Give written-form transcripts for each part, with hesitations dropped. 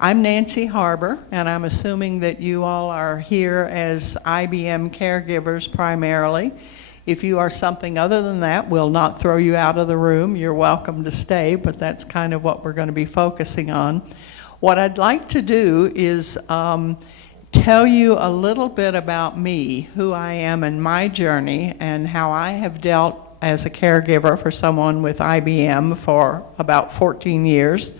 I'm Nancy Harber, and I'm assuming that you all are here as IBM caregivers primarily. If you are something other than that, we'll not throw you out of the room. You're welcome to stay, but that's kind of what we're going to be focusing on. What I'd like to do is tell you a little bit about me, who I am and my journey, and how I have dealt as a caregiver for someone with IBM for about 14 years.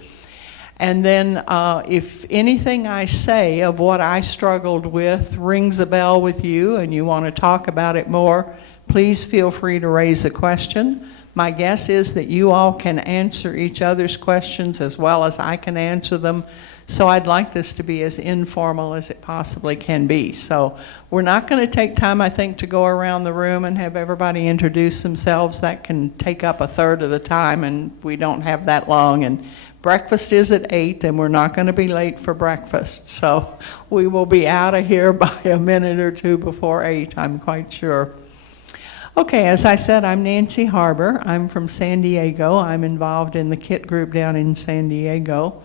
And then if anything I say of what I struggled with rings a bell with you and you want to talk about it more, please feel free to raise a question. My guess is that you all can answer each other's questions as well as I can answer them. So I'd like this to be as informal as it possibly can be. So we're not going to take time, I think, to go around the room and have everybody introduce themselves. That can take up a third of the time, and we don't have that long. And breakfast is at 8, and we're not going to be late for breakfast. So we will be out of here by a minute or two before 8, I'm quite sure. Okay, as I said, I'm Nancy Harber. I'm from San Diego. I'm involved in the KIT group down in San Diego.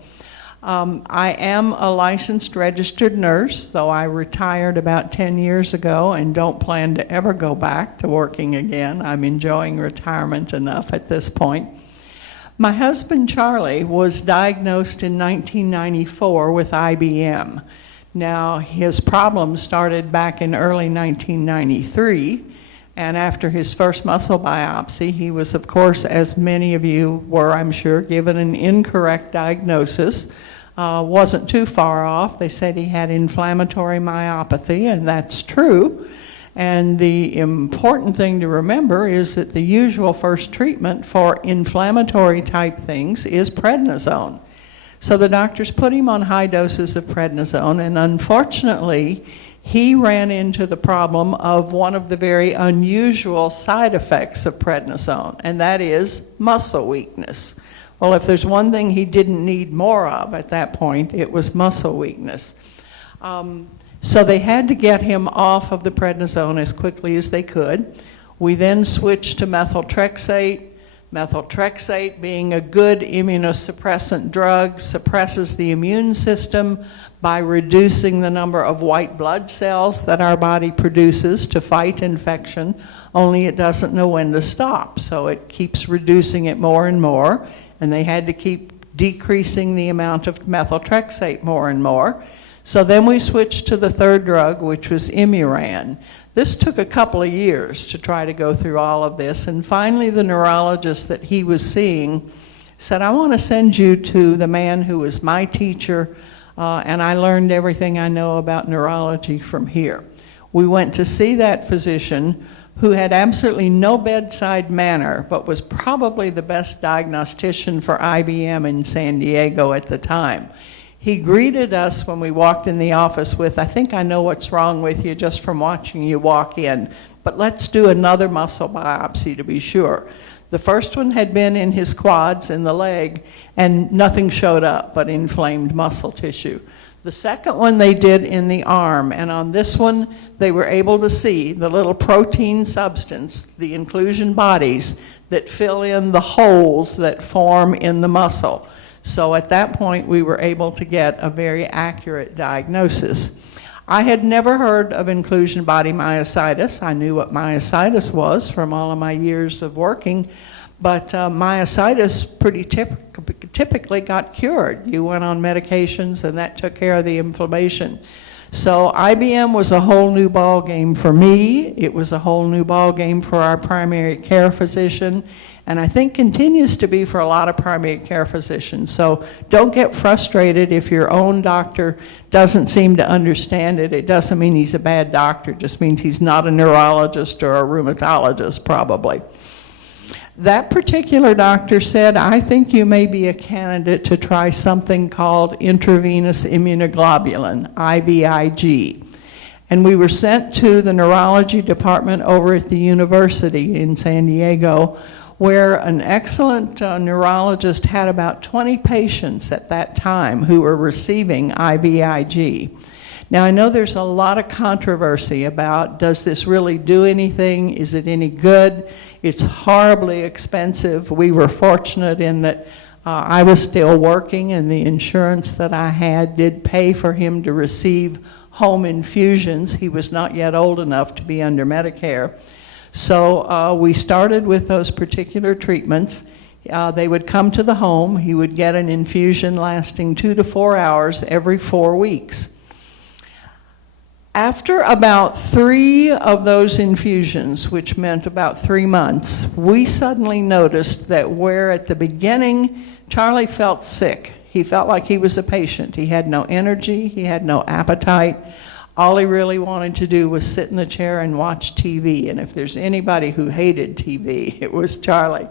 I am a licensed registered nurse, though I retired about 10 years ago and don't plan to ever go back to working again. I'm enjoying retirement enough at this point. My husband, Charlie, was diagnosed in 1994 with IBM. Now, his problems started back in early 1993, and after his first muscle biopsy, he was, of course, as many of you were, I'm sure, given an incorrect diagnosis. Wasn't too far off. They said he had inflammatory myopathy, and that's true. And the important thing to remember is that the usual first treatment for inflammatory type things is prednisone. So the doctors put him on high doses of prednisone, and unfortunately, he ran into the problem of one of the very unusual side effects of prednisone, and that is muscle weakness. Well, if there's one thing he didn't need more of at that point, it was muscle weakness. So they had to get him off of the prednisone as quickly as they could. We then switched to methotrexate. Methotrexate, being a good immunosuppressant drug, suppresses the immune system by reducing the number of white blood cells that our body produces to fight infection, only it doesn't know when to stop. So it keeps reducing it more and more, and they had to keep decreasing the amount of methotrexate more and more. So then we switched to the third drug, which was Imuran. This took a couple of years to try to go through all of this, and finally the neurologist that he was seeing said, I want to send you to the man who was my teacher, and I learned everything I know about neurology from here. We went to see that physician who had absolutely no bedside manner, but was probably the best diagnostician for IBM in San Diego at the time. He greeted us when we walked in the office with, I think I know what's wrong with you just from watching you walk in, but let's do another muscle biopsy to be sure. The first one had been in his quads in the leg, and nothing showed up but inflamed muscle tissue. The second one they did in the arm, and on this one they were able to see the little protein substance, the inclusion bodies that fill in the holes that form in the muscle. So at that point, we were able to get a very accurate diagnosis. I had never heard of inclusion body myositis. I knew what myositis was from all of my years of working, but myositis pretty typically got cured. You went on medications and that took care of the inflammation. So IBM was a whole new ball game for me. It was a whole new ball game for our primary care physician, and I think continues to be for a lot of primary care physicians. So don't get frustrated if your own doctor doesn't seem to understand it. It doesn't mean he's a bad doctor, it just means he's not a neurologist or a rheumatologist probably. That particular doctor said, I think you may be a candidate to try something called intravenous immunoglobulin, IVIG. And we were sent to the neurology department over at the university in San Diego, where an excellent neurologist had about 20 patients at that time who were receiving IVIG. Now, I know there's a lot of controversy about, does this really do anything? Is it any good? It's horribly expensive. We were fortunate in that I was still working, and the insurance that I had did pay for him to receive home infusions. He was not yet old enough to be under Medicare. So we started with those particular treatments. They would come to the home. He would get an infusion lasting 2 to 4 hours every 4 weeks. After about 3 of those infusions, which meant about 3 months, we suddenly noticed that where at the beginning Charlie felt sick, he felt like he was a patient. He had no energy, he had no appetite. All he really wanted to do was sit in the chair and watch TV. And if there's anybody who hated TV, it was Charlie.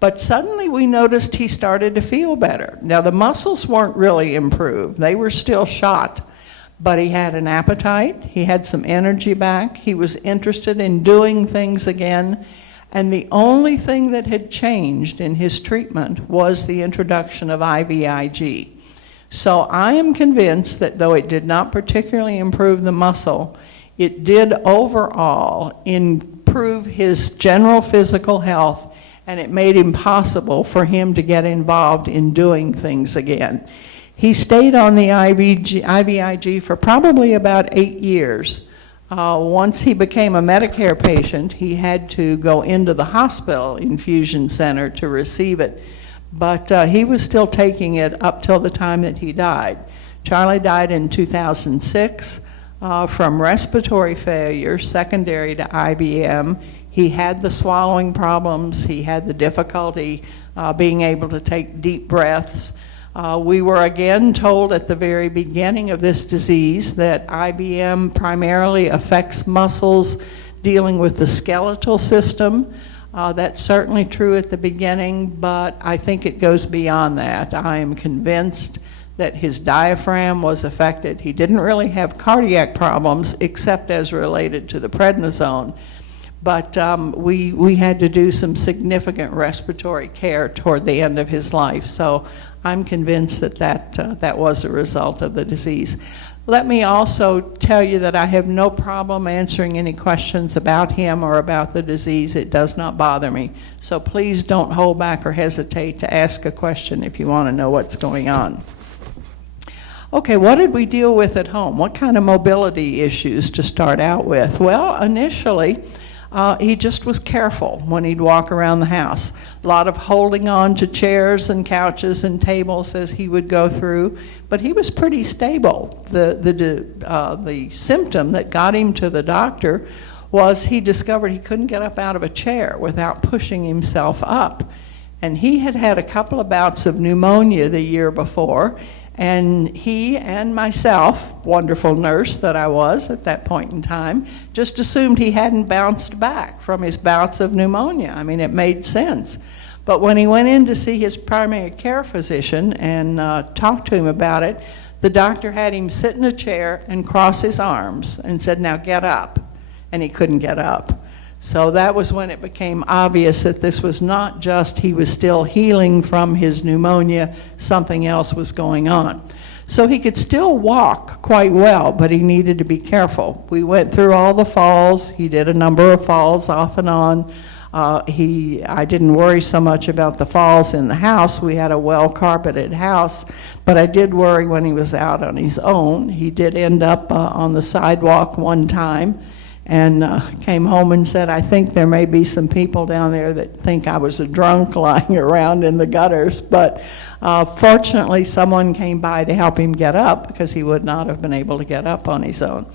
But suddenly we noticed he started to feel better. Now the muscles weren't really improved. They were still shot. But he had an appetite, he had some energy back, he was interested in doing things again. And the only thing that had changed in his treatment was the introduction of IVIG. So I am convinced that though it did not particularly improve the muscle, it did overall improve his general physical health, and it made it possible for him to get involved in doing things again. He stayed on the IVIG for probably about 8 years. Once he became a Medicare patient, he had to go into the hospital infusion center to receive it. But he was still taking it up till the time that he died. Charlie died in 2006 from respiratory failure secondary to IBM. He had the swallowing problems. He had the difficulty being able to take deep breaths. We were again told at the very beginning of this disease that IBM primarily affects muscles dealing with the skeletal system. That's certainly true at the beginning, but I think it goes beyond that. I am convinced that his diaphragm was affected. He didn't really have cardiac problems except as related to the prednisone, but we had to do some significant respiratory care toward the end of his life. So I'm convinced that that was a result of the disease. Let me also tell you that I have no problem answering any questions about him or about the disease. It does not bother me. So please don't hold back or hesitate to ask a question if you want to know what's going on. Okay, what did we deal with at home? What kind of mobility issues to start out with? Well, initially, he just was careful when he'd walk around the house. A lot of holding on to chairs and couches and tables as he would go through, but he was pretty stable. The symptom that got him to the doctor was he discovered he couldn't get up out of a chair without pushing himself up. And he had had a couple of bouts of pneumonia the year before, and he and myself, wonderful nurse that I was at that point in time, just assumed he hadn't bounced back from his bouts of pneumonia. I mean, it made sense. But when he went in to see his primary care physician and talked to him about it, the doctor had him sit in a chair and cross his arms and said, "Now get up." And he couldn't get up. So that was when it became obvious that this was not just he was still healing from his pneumonia, something else was going on. So he could still walk quite well, but he needed to be careful. We went through all the falls. He did a number of falls off and on. I didn't worry so much about the falls in the house. We had a well-carpeted house, but I did worry when he was out on his own. He did end up on the sidewalk one time, and came home and said, "I think there may be some people down there that think I was a drunk lying around in the gutters." But fortunately, someone came by to help him get up because he would not have been able to get up on his own.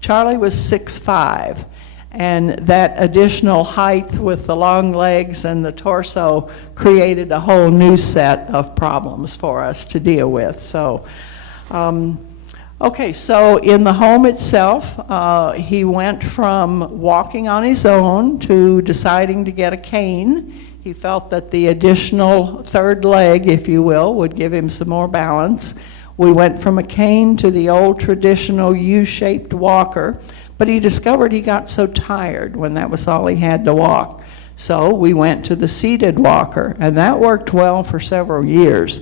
Charlie was 6'5", and that additional height with the long legs and the torso created a whole new set of problems for us to deal with. So. Okay, so in the home itself, he went from walking on his own to deciding to get a cane. He felt that the additional third leg, if you will, would give him some more balance. We went from a cane to the old traditional U-shaped walker, but he discovered he got so tired when that was all he had to walk. So we went to the seated walker, and that worked well for several years.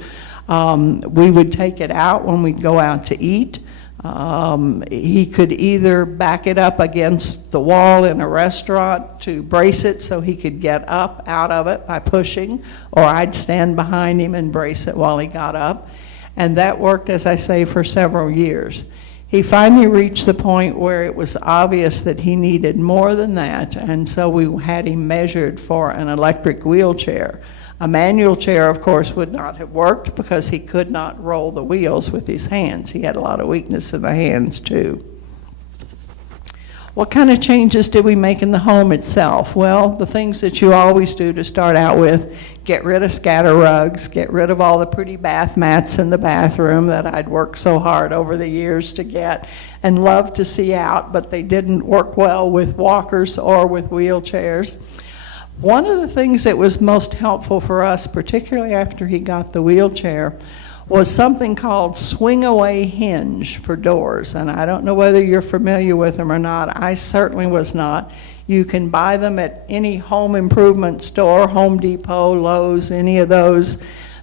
We would take it out when we'd go out to eat. He could either back it up against the wall in a restaurant to brace it so he could get up out of it by pushing, or I'd stand behind him and brace it while he got up. And that worked, as I say, for several years. He finally reached the point where it was obvious that he needed more than that, and so we had him measured for an electric wheelchair. A manual chair, of course, would not have worked because he could not roll the wheels with his hands. He had a lot of weakness in the hands, too. What kind of changes did we make in the home itself? Well, the things that you always do to start out with: get rid of scatter rugs, get rid of all the pretty bath mats in the bathroom that I'd worked so hard over the years to get and loved to see out, but they didn't work well with walkers or with wheelchairs. One of the things that was most helpful for us, particularly after he got the wheelchair, was something called swing-away hinge for doors. And I don't know whether you're familiar with them or not. I certainly was not. You can buy them at any home improvement store, Home Depot, Lowe's, any of those.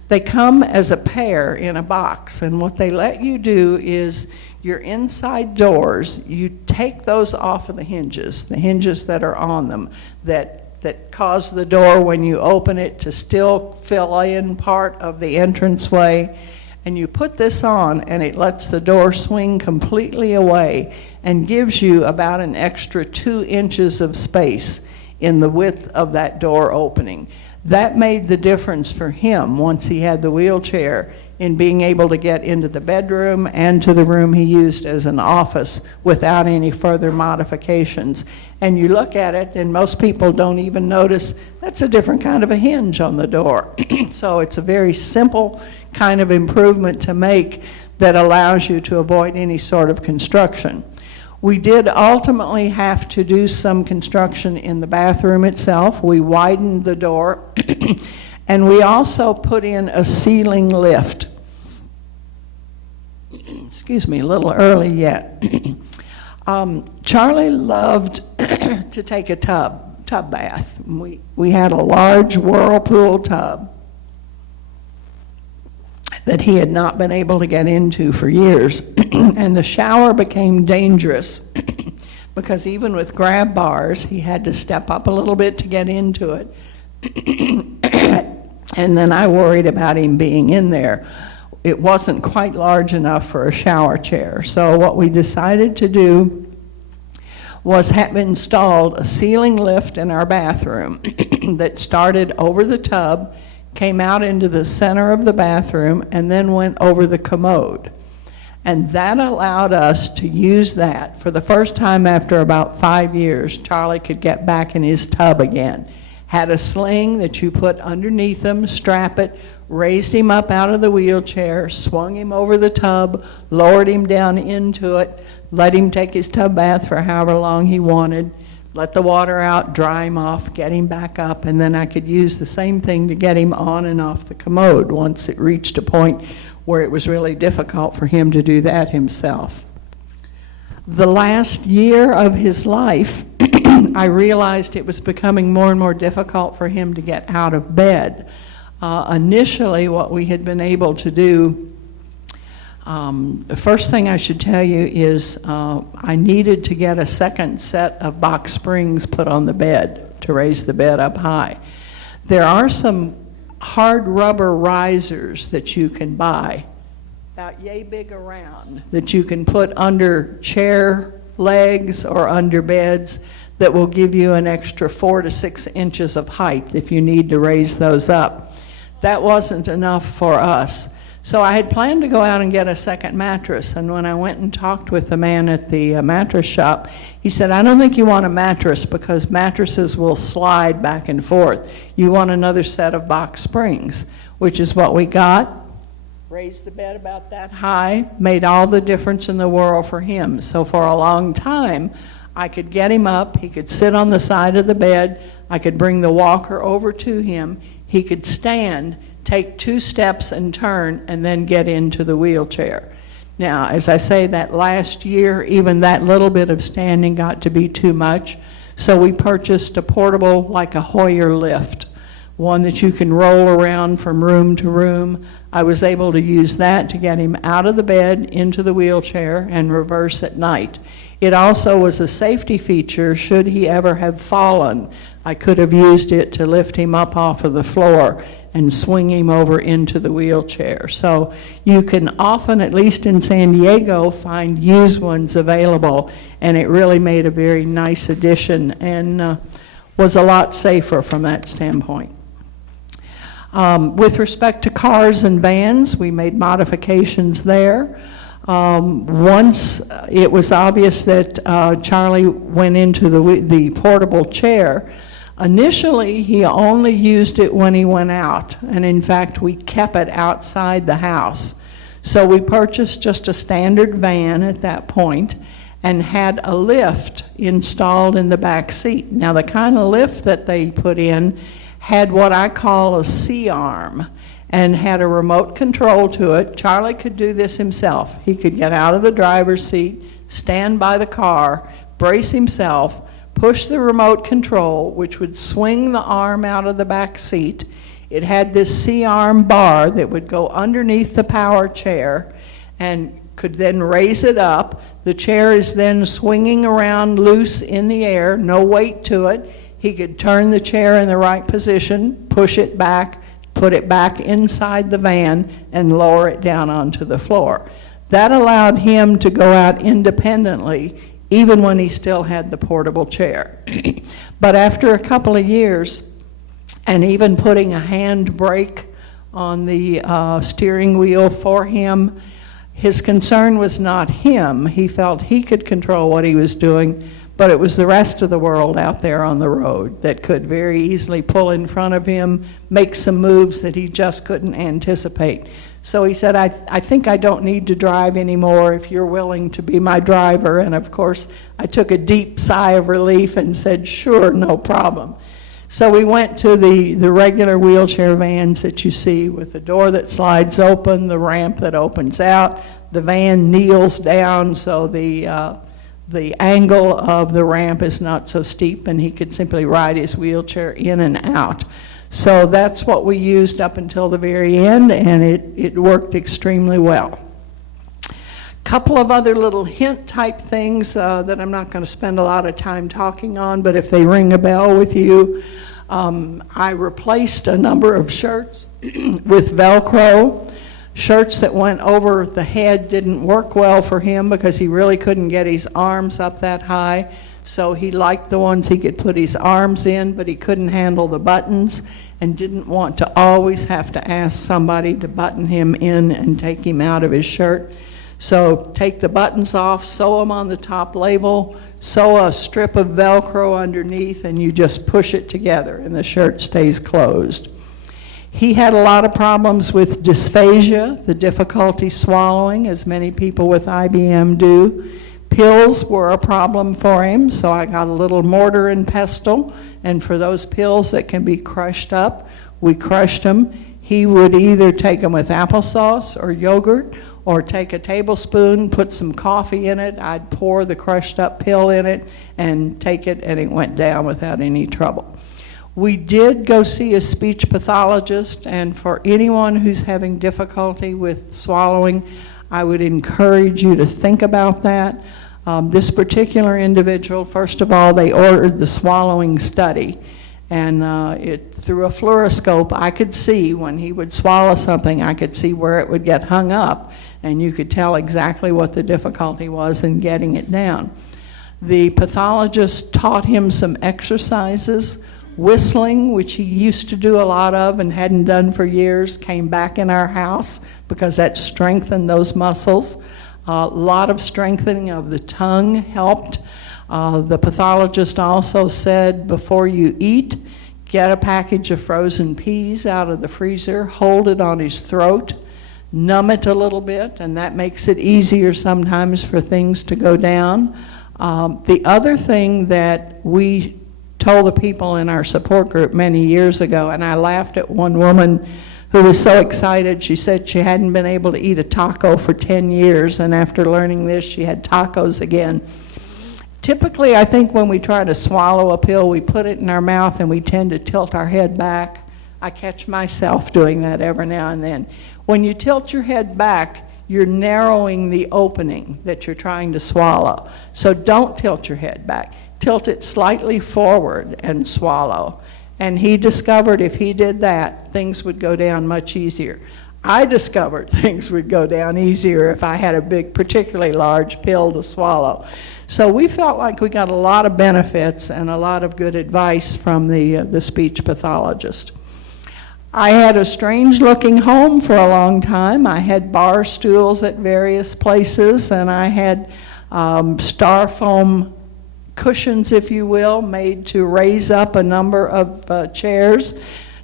They come as a pair in a box, and what they let you do is your inside doors, you take those off of the hinges that are on them, that cause the door when you open it to still fill in part of the entranceway. And you put this on, and it lets the door swing completely away and gives you about an extra 2 inches of space in the width of that door opening. That made the difference for him once he had the wheelchair in being able to get into the bedroom and to the room he used as an office without any further modifications. And you look at it, and most people don't even notice that's a different kind of a hinge on the door. So it's a very simple kind of improvement to make that allows you to avoid any sort of construction. We did ultimately have to do some construction in the bathroom itself. We widened the door, and we also put in a ceiling lift. Excuse me, a little early yet. Charlie loved to take a tub bath. We had a large whirlpool tub that he had not been able to get into for years. And the shower became dangerous because even with grab bars, he had to step up a little bit to get into it. And then I worried about him being in there. It wasn't quite large enough for a shower chair. So what we decided to do was have installed a ceiling lift in our bathroom that started over the tub, came out into the center of the bathroom, and then went over the commode. And that allowed us to use that. For the first time after about 5 years, Charlie could get back in his tub again. Had a sling that you put underneath him, strap it, raised him up out of the wheelchair, swung him over the tub, lowered him down into it, let him take his tub bath for however long he wanted, let the water out, dry him off, get him back up, and then I could use the same thing to get him on and off the commode once it reached a point where it was really difficult for him to do that himself. The last year of his life, I realized it was becoming more and more difficult for him to get out of bed. Initially, what we had been able to do, the first thing I should tell you is I needed to get a second set of box springs put on the bed to raise the bed up high. There are some hard rubber risers that you can buy, about yay big around, that you can put under chair legs or under beds that will give you an extra 4 to 6 inches of height if you need to raise those up. That wasn't enough for us. So I had planned to go out and get a second mattress, and when I went and talked with the man at the mattress shop, he said, I don't think you want a mattress because mattresses will slide back and forth. You want another set of box springs, which is what we got. Raised the bed about that high, made all the difference in the world for him. So for a long time, I could get him up, he could sit on the side of the bed, I could bring the walker over to him, he could stand, take 2 steps and turn, and then get into the wheelchair. Now, as I say, that last year, even that little bit of standing got to be too much, so we purchased a portable, like a Hoyer lift, one that you can roll around from room to room. I was able to use that to get him out of the bed into the wheelchair and reverse at night. It also was a safety feature should he ever have fallen. I could have used it to lift him up off of the floor and swing him over into the wheelchair. So you can often, at least in San Diego, find used ones available, and it really made a very nice addition and was a lot safer from that standpoint. With respect to cars and vans, we made modifications there. Once it was obvious that Charlie went into the portable chair, initially he only used it when he went out, and in fact we kept it outside the house. So we purchased just a standard van at that point and had a lift installed in the back seat. Now the kind of lift that they put in had what I call a C-arm and had a remote control to it. Charlie could do this himself. He could get out of the driver's seat, stand by the car, brace himself, push the remote control, which would swing the arm out of the back seat. It had this C-arm bar that would go underneath the power chair and could then raise it up. The chair is then swinging around loose in the air, no weight to it. He could turn the chair in the right position, push it back, put it back inside the van, and lower it down onto the floor. That allowed him to go out independently, even when he still had the portable chair. But after a couple of years, and even putting a hand brake on the steering wheel for him, his concern was not him. He felt he could control what he was doing, but it was the rest of the world out there on the road that could very easily pull in front of him, make some moves that he just couldn't anticipate. So he said, I think I don't need to drive anymore if you're willing to be my driver. And of course, I took a deep sigh of relief and said, sure, no problem. So we went to the regular wheelchair vans that you see with the door that slides open, the ramp that opens out, the van kneels down so the angle of the ramp is not so steep, and he could simply ride his wheelchair in and out. So that's what we used up until the very end, and it worked extremely well. Couple of other little hint type things that I'm not going to spend a lot of time talking on, but if they ring a bell with you, I replaced a number of shirts with Velcro. Shirts that went over the head didn't work well for him because he really couldn't get his arms up that high. So he liked the ones he could put his arms in, but he couldn't handle the buttons and didn't want to always have to ask somebody to button him in and take him out of his shirt. So take the buttons off, sew them on the top label, sew a strip of Velcro underneath, and you just push it together and the shirt stays closed. He had a lot of problems with dysphagia, the difficulty swallowing, as many people with IBM do. Pills were a problem for him, so I got a little mortar and pestle, and for those pills that can be crushed up, we crushed them. He would either take them with applesauce or yogurt, or take a tablespoon, put some coffee in it. I'd pour the crushed up pill in it and take it, and it went down without any trouble. We did go see a speech pathologist, and for anyone who's having difficulty with swallowing, I would encourage you to think about that. This particular individual, first of all, they ordered the swallowing study, and through a fluoroscope, I could see when he would swallow something, I could see where it would get hung up, and you could tell exactly what the difficulty was in getting it down. The pathologist taught him some exercises. Whistling, which he used to do a lot of and hadn't done for years, came back in our house because that strengthened those muscles. A lot of strengthening of the tongue helped. The pathologist also said, before you eat, get a package of frozen peas out of the freezer, hold it on his throat, numb it a little bit, and that makes it easier sometimes for things to go down. The other thing that we told the people in our support group many years ago, and I laughed at one woman who was so excited. She said she hadn't been able to eat a taco for 10 years, and after learning this, she had tacos again. Typically, I think when we try to swallow a pill, we put it in our mouth and we tend to tilt our head back. I catch myself doing that every now and then. When you tilt your head back, you're narrowing the opening that you're trying to swallow. So don't tilt your head back. Tilt it slightly forward and swallow. And he discovered if he did that, things would go down much easier. I discovered things would go down easier if I had a big, particularly large pill to swallow. So we felt like we got a lot of benefits and a lot of good advice from the speech pathologist. I had a strange-looking home for a long time. I had bar stools at various places, and I had styrofoam cushions, if you will, made to raise up a number of chairs.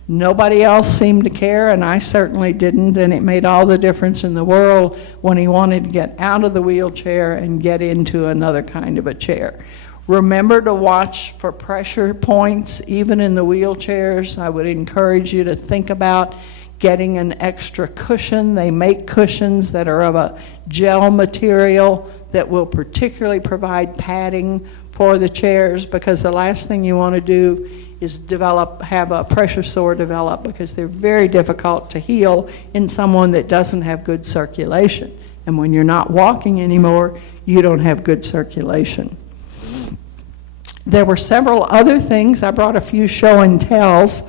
Nobody else seemed to care, and I certainly didn't, and it made all the difference in the world when he wanted to get out of the wheelchair and get into another kind of a chair. Remember to watch for pressure points, even in the wheelchairs. I would encourage you to think about getting an extra cushion. They make cushions that are of a gel material that will particularly provide padding for the chairs, because the last thing you want to do is have a pressure sore develop, because they're very difficult to heal in someone that doesn't have good circulation. And when you're not walking anymore, you don't have good circulation. There were several other things. I brought a few show and tells.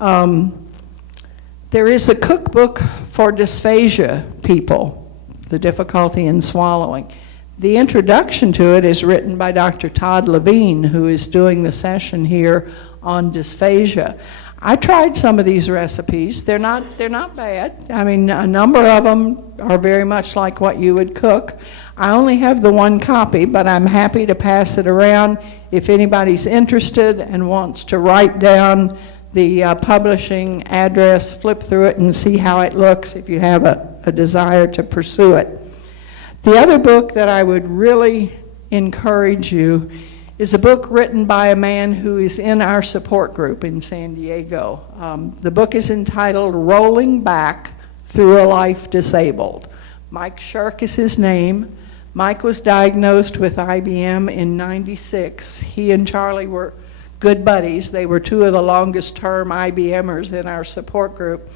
There is a cookbook for dysphagia people, the difficulty in swallowing. The introduction to it is written by Dr. Todd Levine, who is doing the session here on dysphagia. I tried some of these recipes. They're not bad. I mean, a number of them are very much like what you would cook. I only have the one copy, but I'm happy to pass it around if anybody's interested and wants to write down the publishing address, flip through it and see how it looks if you have a desire to pursue it. The other book that I would really encourage you is a book written by a man who is in our support group in San Diego. The book is entitled Rolling Back Through a Life Disabled. Mike Shirk is his name. Mike was diagnosed with IBM in '96. He and Charlie were good buddies. They were two of the longest term IBMers in our support group.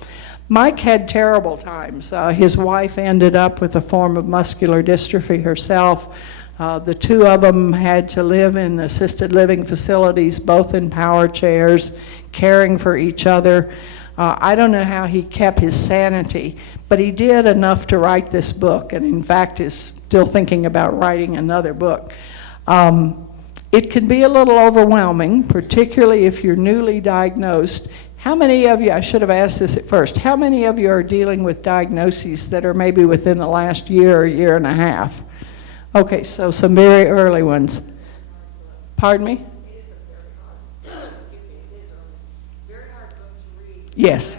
Mike had terrible times. His wife ended up with a form of muscular dystrophy herself. The two of them had to live in assisted living facilities, both in power chairs, caring for each other. I don't know how he kept his sanity, but he did enough to write this book, and in fact is still thinking about writing another book. It can be a little overwhelming, particularly if you're newly diagnosed. How many of you, I should have asked this at first, how many of you are dealing with diagnoses that are maybe within the last year or year and a half? Okay, so some very early ones. Pardon me? It is a very hard book to read. Yes.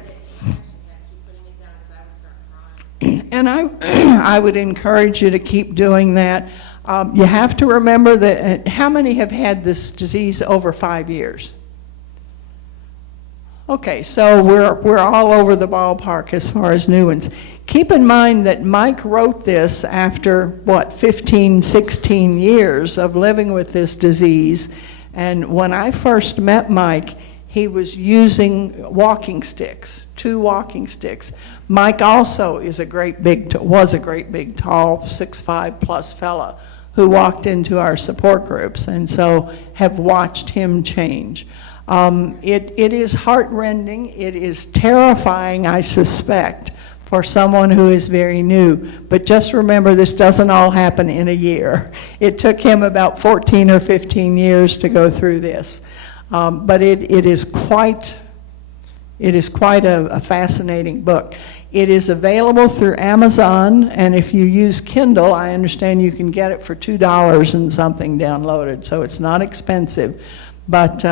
And I would encourage you to keep doing that. You have to remember that, how many have had this disease over 5 years? Okay, so we're all over the ballpark as far as new ones. Keep in mind that Mike wrote this after, 15, 16 years of living with this disease. And when I first met Mike, he was using walking sticks, 2 walking sticks. Mike also was a great big, tall, 6'5" plus fella who walked into our support groups, and so have watched him change. It is heartrending. It is terrifying, I suspect, for someone who is very new. But just remember, this doesn't all happen in a year. It took him about 14 or 15 years to go through this. But it is quite a fascinating book. It is available through Amazon, and if you use Kindle, I understand you can get it for $2 and something downloaded, so it's not expensive, but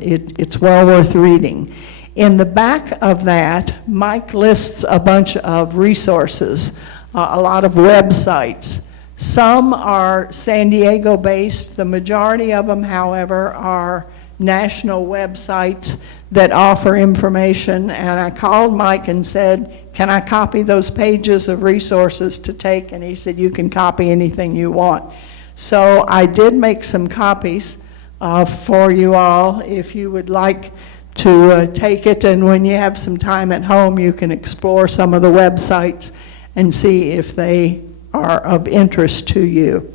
it's well worth reading. In the back of that, Mike lists a bunch of resources, a lot of websites. Some are San Diego-based. The majority of them, however, are national websites that offer information, and I called Mike and said, can I copy those pages of resources to take? And he said, you can copy anything you want. So I did make some copies for you all. If you would like to take it, and when you have some time at home, you can explore some of the websites and see if they are of interest to you.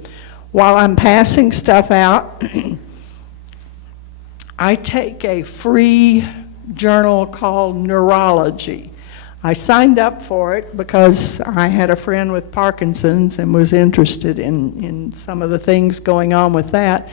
While I'm passing stuff out, I take a free journal called Neurology. I signed up for it because I had a friend with Parkinson's and was interested in some of the things going on with that.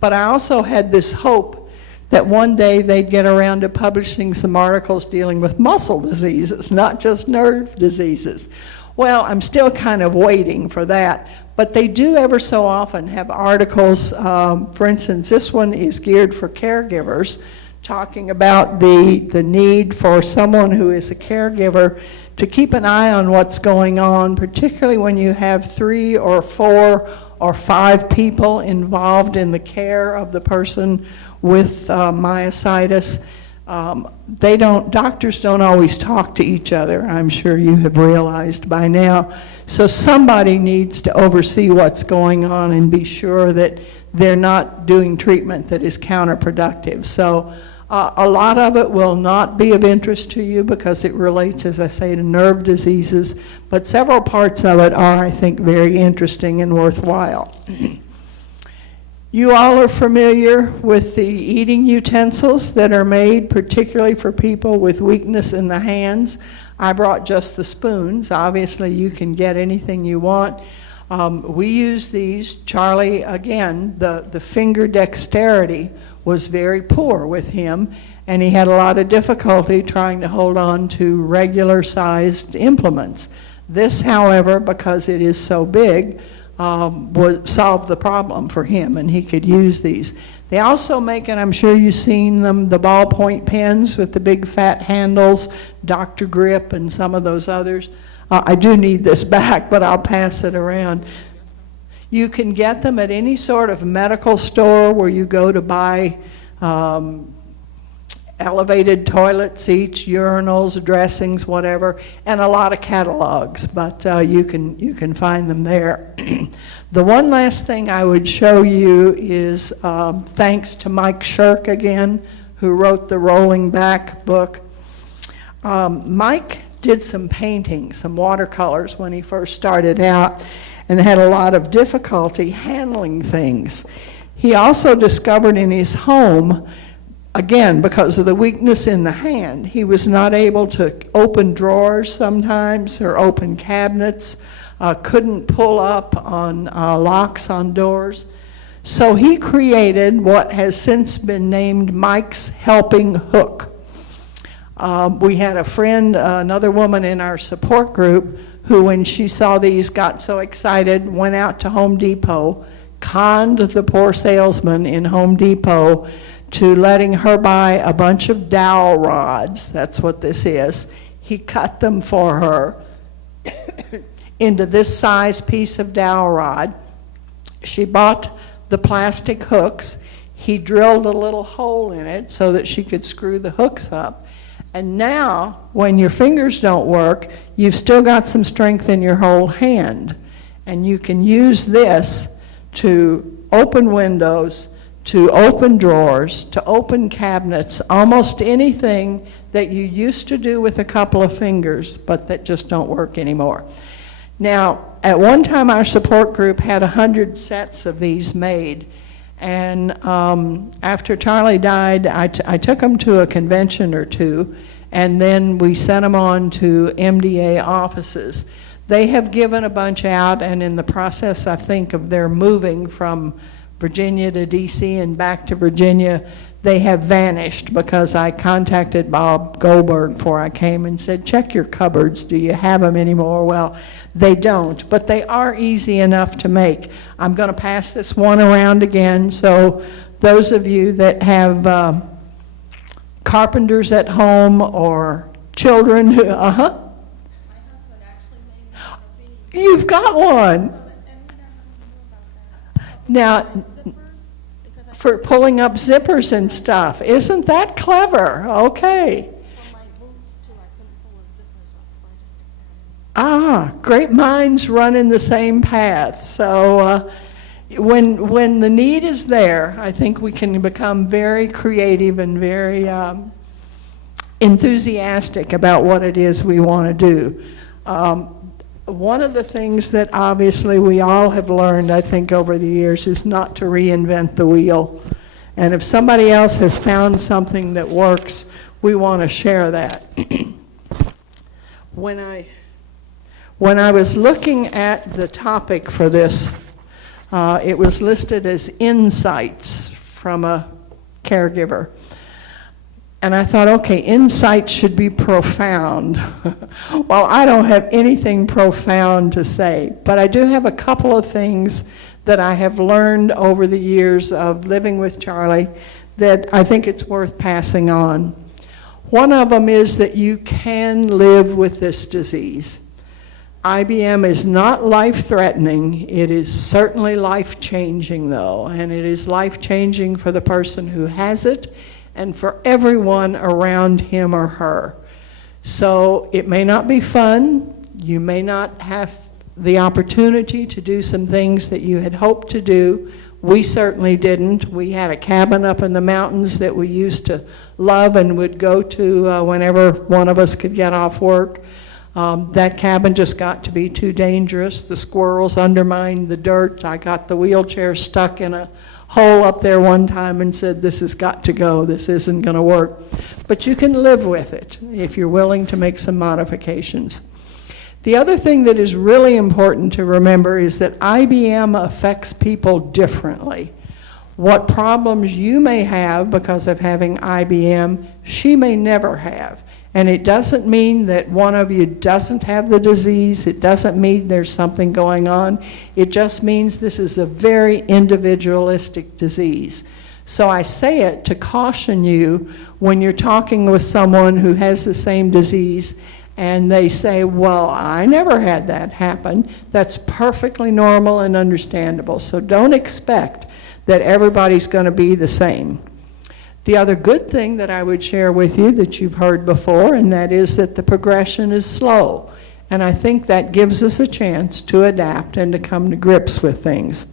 But I also had this hope that one day they'd get around to publishing some articles dealing with muscle diseases, not just nerve diseases. Well, I'm still kind of waiting for that, but they do ever so often have articles. For instance, this one is geared for caregivers, talking about the need for someone who is a caregiver to keep an eye on what's going on, particularly when you have 3 or 4 or 5 people involved in the care of the person with myositis. Doctors don't always talk to each other, I'm sure you have realized by now. So somebody needs to oversee what's going on and be sure that they're not doing treatment that is counterproductive. So a lot of it will not be of interest to you because it relates, as I say, to nerve diseases, but several parts of it are, I think, very interesting and worthwhile. You all are familiar with the eating utensils that are made particularly for people with weakness in the hands. I brought just the spoons. Obviously, you can get anything you want. We use these. Charlie, again, the finger dexterity was very poor with him, and he had a lot of difficulty trying to hold on to regular-sized implements. This, however, because it is so big, would solve the problem for him, and he could use these. They also make, and I'm sure you've seen them, the ballpoint pens with the big fat handles, Dr. Grip and some of those others. I do need this back, but I'll pass it around. You can get them at any sort of medical store where you go to buy elevated toilet seats, urinals, dressings, whatever, and a lot of catalogs, but you can find them there. The one last thing I would show you is thanks to Mike Shirk again, who wrote the Rolling Back book. Mike did some painting, some watercolors when he first started out, and had a lot of difficulty handling things. He also discovered in his home, again, because of the weakness in the hand, he was not able to open drawers sometimes or open cabinets, couldn't pull up on locks on doors. So he created what has since been named Mike's Helping Hook. We had a friend, another woman in our support group, who when she saw these got so excited, went out to Home Depot, conned the poor salesman in Home Depot to letting her buy a bunch of dowel rods. That's what this is. He cut them for her into this size piece of dowel rod. She bought the plastic hooks. He drilled a little hole in it so that she could screw the hooks up. And now, when your fingers don't work, you've still got some strength in your whole hand. And you can use this to open windows, to open drawers, to open cabinets, almost anything that you used to do with a couple of fingers, but that just don't work anymore. Now, at one time our support group had 100 sets of these made. And after Charlie died, I took them to a convention or two, and then we sent them on to MDA offices. They have given a bunch out, and in the process, I think, of their moving from Virginia to DC and back to Virginia, they have vanished because I contacted Bob Goldberg before I came and said, check your cupboards, do you have them anymore? Well, they don't, but they are easy enough to make. I'm going to pass this one around again, so those of you that have carpenters at home or children who, My husband actually made me one of these. You've got one. And we don't know about that. Now, Zippers, because I for pulling up zippers and stuff. Isn't that clever? Okay. for my boots too, I couldn't pull the zippers up, so I just took that. Ah, great minds run in the same path. So when the need is there, I think we can become very creative and very enthusiastic about what it is we want to do. One of the things that obviously we all have learned, I think, over the years is not to reinvent the wheel. And if somebody else has found something that works, we want to share that. When I was looking at the topic for this, it was listed as insights from a caregiver. And I thought, okay, insights should be profound. Well, I don't have anything profound to say, but I do have a couple of things that I have learned over the years of living with Charlie that I think it's worth passing on. One of them is that you can live with this disease. IBM is not life-threatening. It is certainly life-changing, though, and it is life-changing for the person who has it and for everyone around him or her. So it may not be fun. You may not have the opportunity to do some things that you had hoped to do. We certainly didn't. We had a cabin up in the mountains that we used to love and would go to whenever one of us could get off work. That cabin just got to be too dangerous. The squirrels undermined the dirt. I got the wheelchair stuck in a hole up there one time and said, this has got to go. This isn't going to work. But you can live with it if you're willing to make some modifications. The other thing that is really important to remember is that IBM affects people differently. What problems you may have because of having IBM, she may never have. And it doesn't mean that one of you doesn't have the disease. It doesn't mean there's something going on. It just means this is a very individualistic disease. So I say it to caution you when you're talking with someone who has the same disease and they say, well, I never had that happen. That's perfectly normal and understandable. So don't expect that everybody's going to be the same. The other good thing that I would share with you that you've heard before, and that is that the progression is slow. And I think that gives us a chance to adapt and to come to grips with things.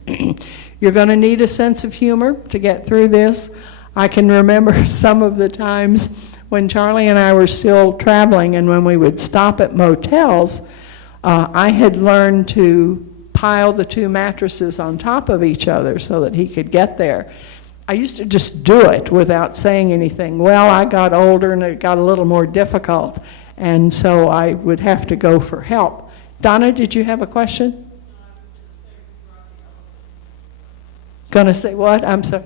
You're going to need a sense of humor to get through this. I can remember some of the times when Charlie and I were still traveling and when we would stop at motels, I had learned to pile the two mattresses on top of each other so that he could get there. I used to just do it without saying anything. Well, I got older and it got a little more difficult, and so I would have to go for help. Donna, did you have a question? Gonna say what? I'm sorry.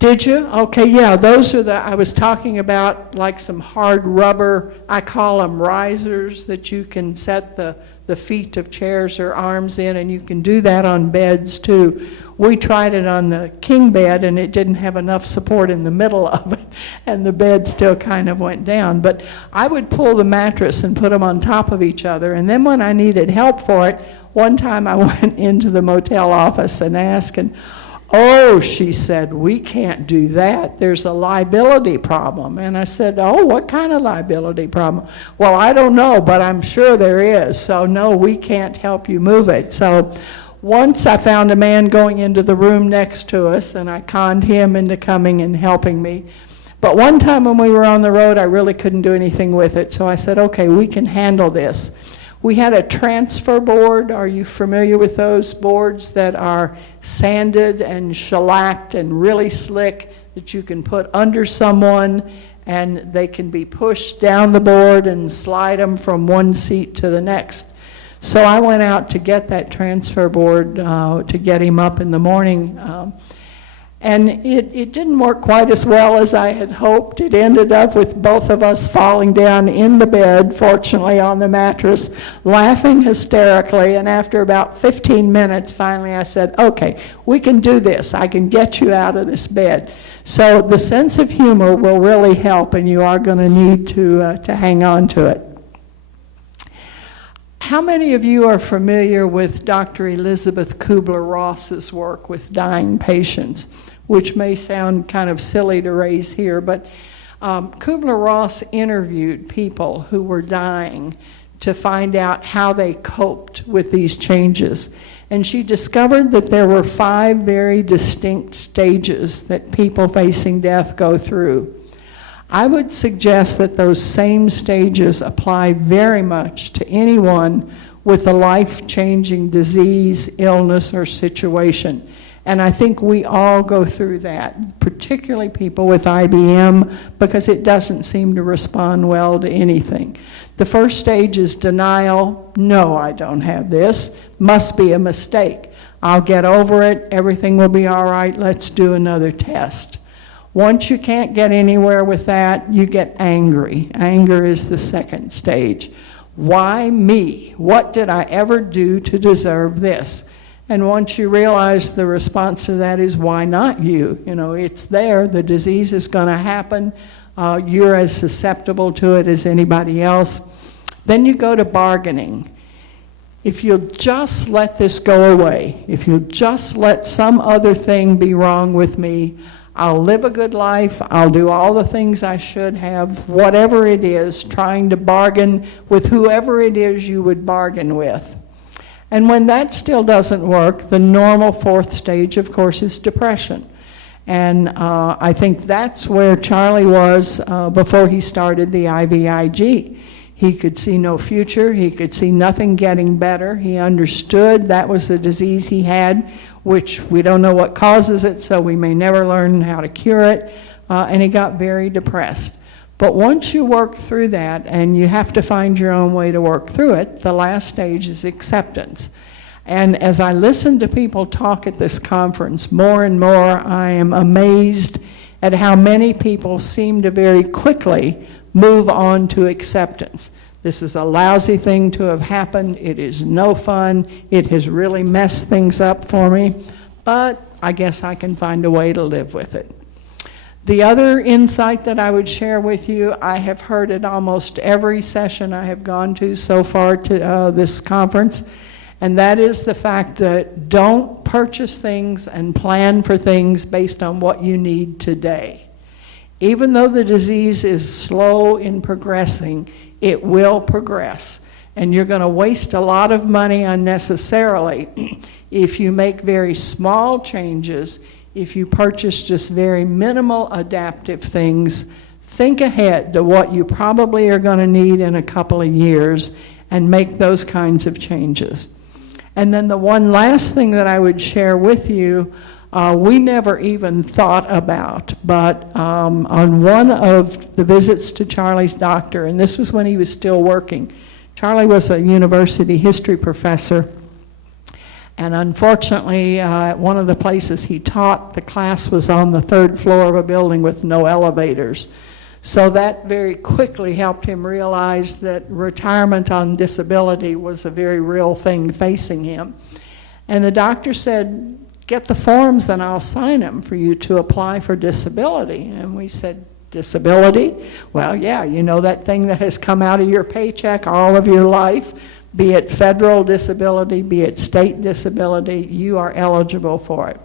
Did you? Okay, yeah, those are I was talking about like some hard rubber, I call them risers, that you can set the feet of chairs or arms in, and you can do that on beds too. We tried it on the king bed and it didn't have enough support in the middle of it, and the bed still kind of went down. But I would pull the mattress and put them on top of each other, and then when I needed help for it, one time I went into the motel office and asked, and oh, she said, we can't do that. There's a liability problem. And I said, oh, what kind of liability problem? Well, I don't know, but I'm sure there is. So no, we can't help you move it. So once I found a man going into the room next to us, and I conned him into coming and helping me. But one time when we were on the road, I really couldn't do anything with it. So I said, okay, we can handle this. We had a transfer board. Are you familiar with those boards that are sanded and shellacked and really slick that you can put under someone and they can be pushed down the board and slide them from one seat to the next? So I went out to get that transfer board to get him up in the morning. And it didn't work quite as well as I had hoped. It ended up with both of us falling down in the bed, fortunately on the mattress, laughing hysterically. And after about 15 minutes, finally I said, okay, we can do this. I can get you out of this bed. So the sense of humor will really help, and you are going to need to hang on to it. How many of you are familiar with Dr. Elizabeth Kubler-Ross's work with dying patients, which may sound kind of silly to raise here, but Kubler-Ross interviewed people who were dying to find out how they coped with these changes. And she discovered that there were 5 very distinct stages that people facing death go through. I would suggest that those same stages apply very much to anyone with a life-changing disease, illness, or situation. And I think we all go through that, particularly people with IBM, because it doesn't seem to respond well to anything. The first stage is denial. No, I don't have this. Must be a mistake. I'll get over it. Everything will be all right. Let's do another test. Once you can't get anywhere with that, you get angry. Anger is the second stage. Why me? What did I ever do to deserve this? And once you realize the response to that is, why not you? You know, it's there. The disease is going to happen. You're as susceptible to it as anybody else. Then you go to bargaining. If you'll just let this go away, if you'll just let some other thing be wrong with me, I'll live a good life, I'll do all the things I should have, whatever it is, trying to bargain with whoever it is you would bargain with. And when that still doesn't work, the normal 4th stage, of course, is depression. And I think that's where Charlie was before he started the IVIG. He could see no future. He could see nothing getting better. He understood that was the disease he had, which we don't know what causes it, so we may never learn how to cure it. And he got very depressed. But once you work through that, and you have to find your own way to work through it, the last stage is acceptance. And as I listen to people talk at this conference, more and more I am amazed at how many people seem to very quickly move on to acceptance. This is a lousy thing to have happened. It is no fun. It has really messed things up for me, but I guess I can find a way to live with it. The other insight that I would share with you, I have heard at almost every session I have gone to so far to this conference, and that is the fact that don't purchase things and plan for things based on what you need today. Even though the disease is slow in progressing, it will progress. And you're going to waste a lot of money unnecessarily if you make very small changes, if you purchase just very minimal adaptive things. Think ahead to what you probably are going to need in a couple of years and make those kinds of changes. And then the one last thing that I would share with you, we never even thought about, but on one of the visits to Charlie's doctor, and this was when he was still working, Charlie was a university history professor, and unfortunately, at one of the places he taught, the class was on the 3rd floor of a building with no elevators. So that very quickly helped him realize that retirement on disability was a very real thing facing him. And the doctor said, get the forms and I'll sign them for you to apply for disability. And we said, disability? Well, yeah, you know that thing that has come out of your paycheck all of your life, be it federal disability, be it state disability, you are eligible for it.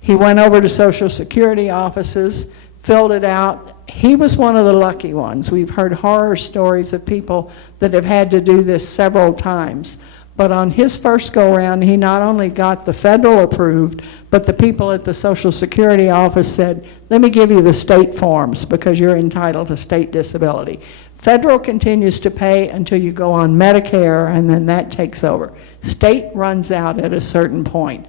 He went over to Social Security offices, filled it out. He was one of the lucky ones. We've heard horror stories of people that have had to do this several times. But on his first go-around, he not only got the federal approved, but the people at the Social Security office said, let me give you the state forms because you're entitled to state disability. Federal continues to pay until you go on Medicare, and then that takes over. State runs out at a certain point.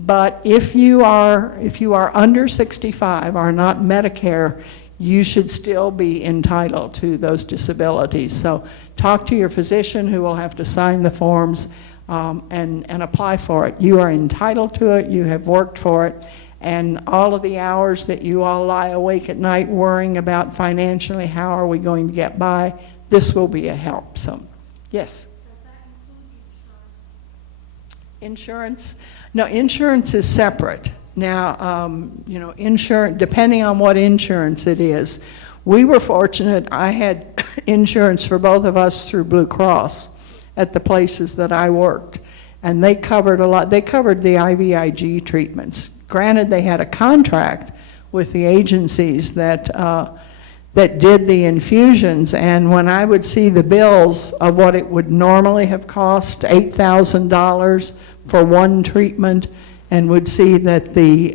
But if you are under 65, are not Medicare, you should still be entitled to those disabilities. So talk to your physician who will have to sign the forms and apply for it. You are entitled to it, you have worked for it, and all of the hours that you all lie awake at night worrying about financially, how are we going to get by, this will be a help. So, yes? Does that include Insurance? insurance? No, insurance is separate. Now, you know, insurance, depending on what insurance it is. We were fortunate, I had insurance for both of us through Blue Cross at the places that I worked. And they covered a lot, they covered the IVIG treatments. Granted, they had a contract with the agencies that that did the infusions, and when I would see the bills of what it would normally have cost, $8,000 for one treatment, and would see that the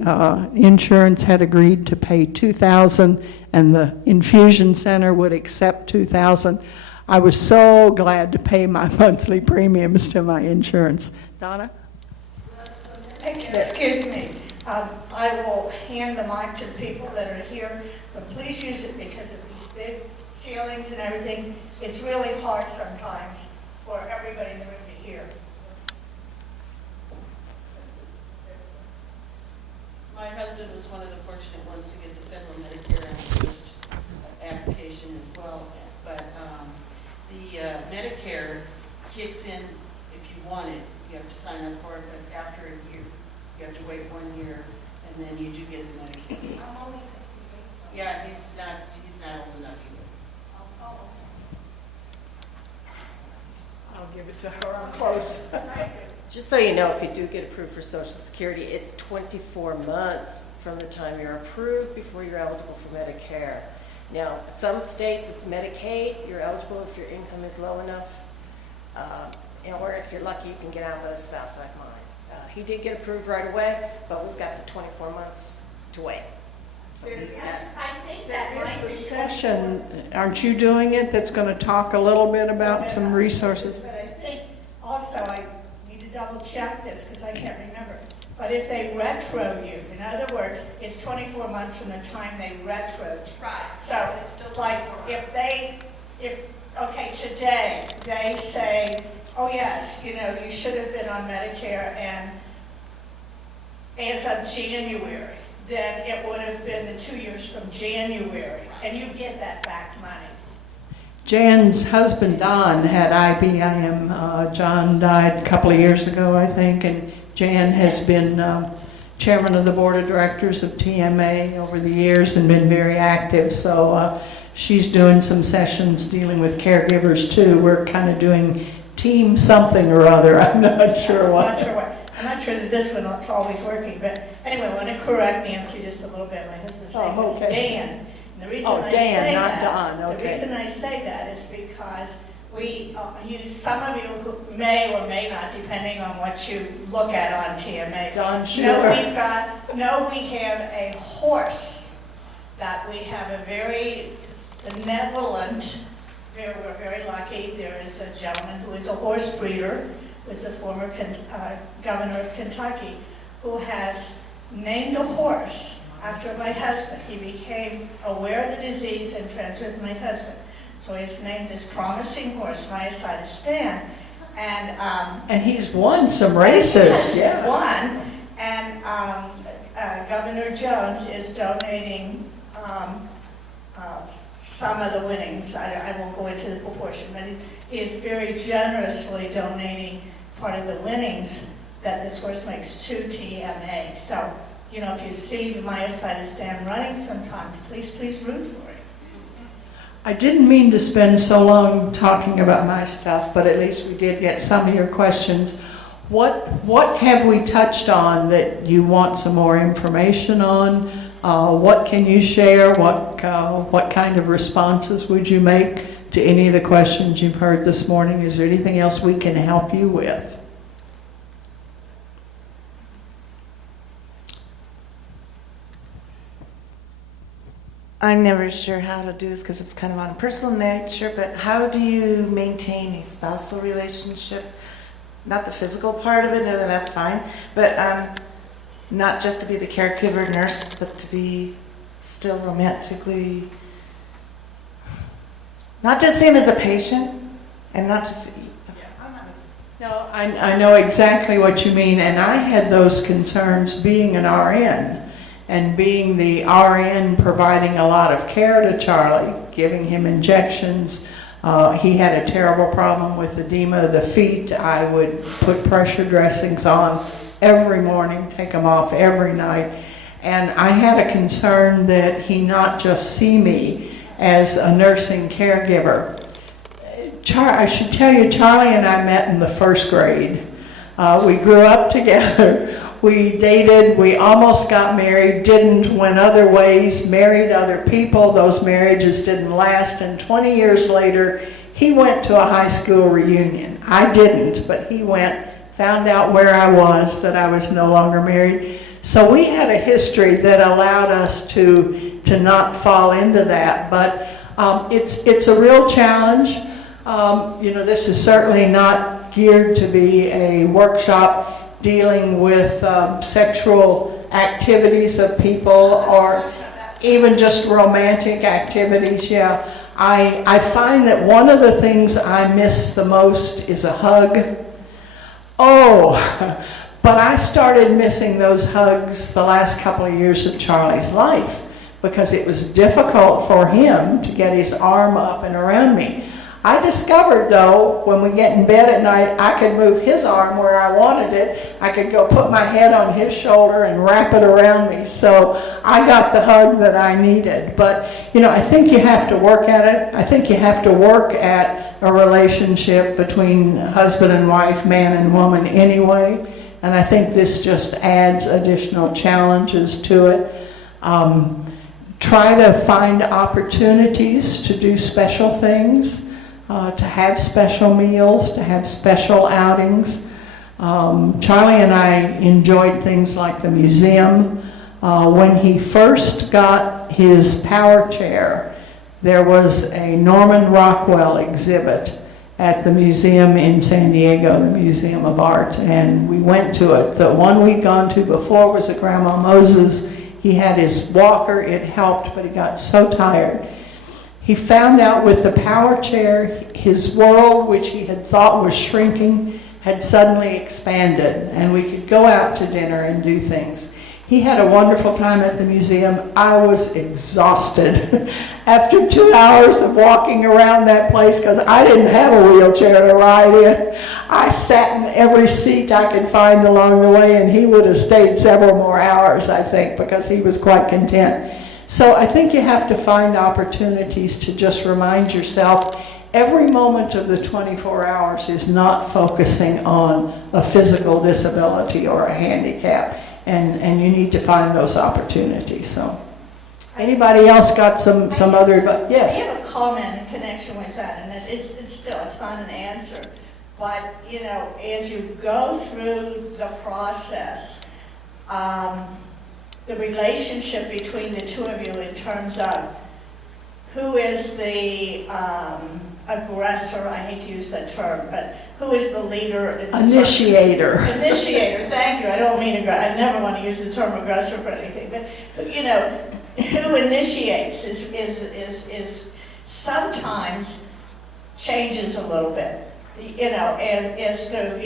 insurance had agreed to pay $2,000 and the infusion center would accept $2,000, I was so glad to pay my monthly premiums to my insurance. Donna? Excuse me, I will hand the mic to the people that are here, but please use it because of these big ceilings and everything. It's really hard sometimes for everybody in the room to hear. My husband was one of the fortunate ones to get the federal Medicare and first application as well. But the Medicare kicks in if you want it. You have to sign up for it, but after a year, you have to wait 1 year, and then you do get the Medicare. I'm only 58. Yeah, he's not old enough either. Oh, I'll give it to her up close. Just so you know, if you do get approved for Social Security, it's 24 months from the time you're approved before you're eligible for Medicare. Now, some states it's Medicaid, you're eligible if your income is low enough, or if you're lucky, you can get out with a spouse like mine. He did get approved right away, but we've got the 24 months to wait. So he's Yes, at- I think that might There's be a session, aren't you doing it, that's going to talk a little bit about some resources? But I think also, I need to double check this because I can't remember. But if they retro you, in other words, it's 24 months from the time they retro you. right. So, It's still like, 24 months. okay, today, they say, oh yes, you know, you should have been on Medicare, and as of January, then it would have been the 2 years from January, and you get that back money. Jan's husband, Don, had IBM. John died a couple of years ago, I think, and Jan has been chairman of the board of directors of TMA over the years and been very active. So she's doing some sessions dealing with caregivers too. We're kind of doing team something or other. I'm not sure what. I'm not sure that this one is always working, but anyway, I want to correct Nancy just a little bit. My husband's name is Dan. And the reason Oh, I Dan, say not that, Don, okay. the reason I say that is because we use, some of you who may or may not, depending on what you look at on TMA. Don No, Schuler. we have a horse that we have a very benevolent, we're very lucky. There is a gentleman who is a horse breeder, was the former governor of Kentucky, who has named a horse after my husband. He became aware of the disease and friends with my husband. So he's named this promising horse, Myositis Stan. And he's won some races. Yeah. Won, and Governor Jones is donating some of the winnings. I won't go into the proportion, but he is very generously donating part of the winnings that this horse makes to TMA. So, you know, if you see the Myositis Dam running sometimes, please root for it. I didn't mean to spend so long talking about my stuff, but at least we did get some of your questions. What have we touched on that you want some more information on? What can you share? What kind of responses would you make to any of the questions you've heard this morning? Is there anything else we can help you with? I'm never sure how to do this because it's kind of on a personal nature, but how do you maintain a spousal relationship? Not the physical part of it, no, that's fine, but not just to be the caregiver nurse, but to be still romantically, not to see him as a patient, and not to see, No, I know exactly what you mean, and I had those concerns being an RN. And being the RN providing a lot of care to Charlie, giving him injections. He had a terrible problem with edema of the feet. I would put pressure dressings on every morning, take them off every night. And I had a concern that he not just see me as a nursing caregiver. I should tell you, Charlie and I met in the first grade. We grew up together. We dated, we almost got married, didn't, went other ways, married other people. Those marriages didn't last, and 20 years later, he went to a high school reunion. I didn't, but he went, found out where I was, that I was no longer married. So we had a history that allowed us to not fall into that, but it's a real challenge. This is certainly not geared to be a workshop dealing with sexual activities of people or even just romantic activities. Yeah, I find that one of the things I miss the most is a hug. Oh, but I started missing those hugs the last couple of years of Charlie's life because it was difficult for him to get his arm up and around me. I discovered, though, when we get in bed at night, I could move his arm where I wanted it. I could go put my head on his shoulder and wrap it around me. So I got the hug that I needed. But, I think you have to work at it. I think you have to work at a relationship between husband and wife, man and woman anyway. And I think this just adds additional challenges to it. Try to find opportunities to do special things. To have special meals, to have special outings. Charlie and I enjoyed things like the museum. When he first got his power chair, there was a Norman Rockwell exhibit at the museum in San Diego, the Museum of Art, and we went to it. The one we'd gone to before was at Grandma Moses. He had his walker, it helped, but he got so tired. He found out with the power chair, his world, which he had thought was shrinking, had suddenly expanded, and we could go out to dinner and do things. He had a wonderful time at the museum. I was exhausted after 2 hours of walking around that place because I didn't have a wheelchair to ride in. I sat in every seat I could find along the way, and he would have stayed several more hours, I think, because he was quite content. So I think you have to find opportunities to just remind yourself every moment of the 24 hours is not focusing on a physical disability or a handicap, and you need to find those opportunities. So anybody else got some other, but yes? I have a comment in connection with that, and it's not an answer, but as you go through the process, the relationship between the two of you in terms of who is the aggressor, I hate to use that term, but who is the leader? Initiator. Initiator, thank you. I don't mean I never want to use the term aggressor for anything, but who initiates is sometimes changes a little bit. As to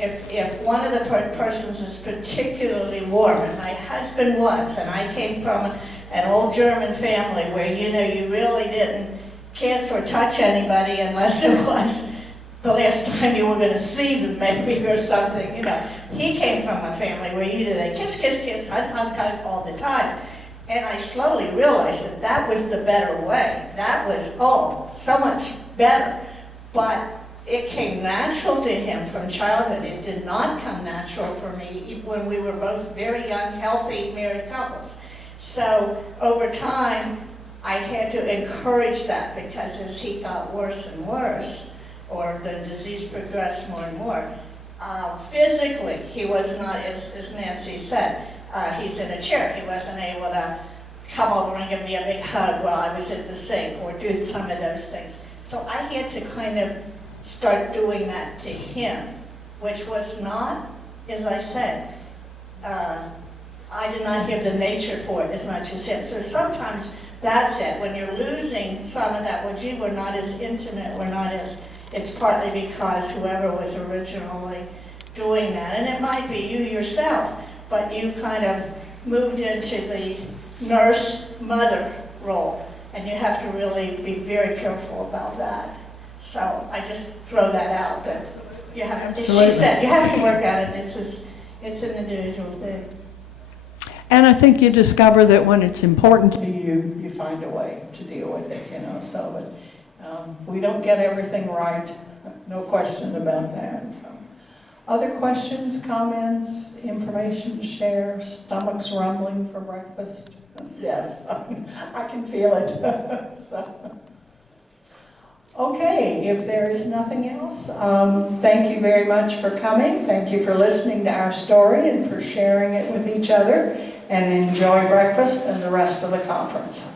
if one of the persons is particularly warm, and my husband was, and I came from an old German family where, you really didn't kiss or touch anybody unless it was the last time you were going to see them maybe or something, He came from a family where they kiss, kiss, kiss, hug, hug, hug all the time. And I slowly realized that was the better way. That was, so much better. But it came natural to him from childhood. It did not come natural for me when we were both very young, healthy, married couples. So over time, I had to encourage that because as he got worse and worse, or the disease progressed more and more, physically, he was not, as Nancy said, he's in a chair. He wasn't able to come over and give me a big hug while I was at the sink or do some of those things. So I had to kind of start doing that to him, which was not, as I said, I did not have the nature for it as much as him. So sometimes that's it. When you're losing some of that, well, gee, we're not as intimate, it's partly because whoever was originally doing that, and it might be you yourself, but you've kind of moved into the nurse-mother role, and you have to really be very careful about that. So I just throw that out, that you have to, she said, you have to work at it. It's an individual thing. And I think you discover that when it's important to you, you find a way to deal with it, so, but we don't get everything right, no question about that. So. Other questions, comments, information to share, stomachs rumbling for breakfast? Yes, I can feel it. So. Okay, if there is nothing else, thank you very much for coming. Thank you for listening to our story and for sharing it with each other. And enjoy breakfast and the rest of the conference.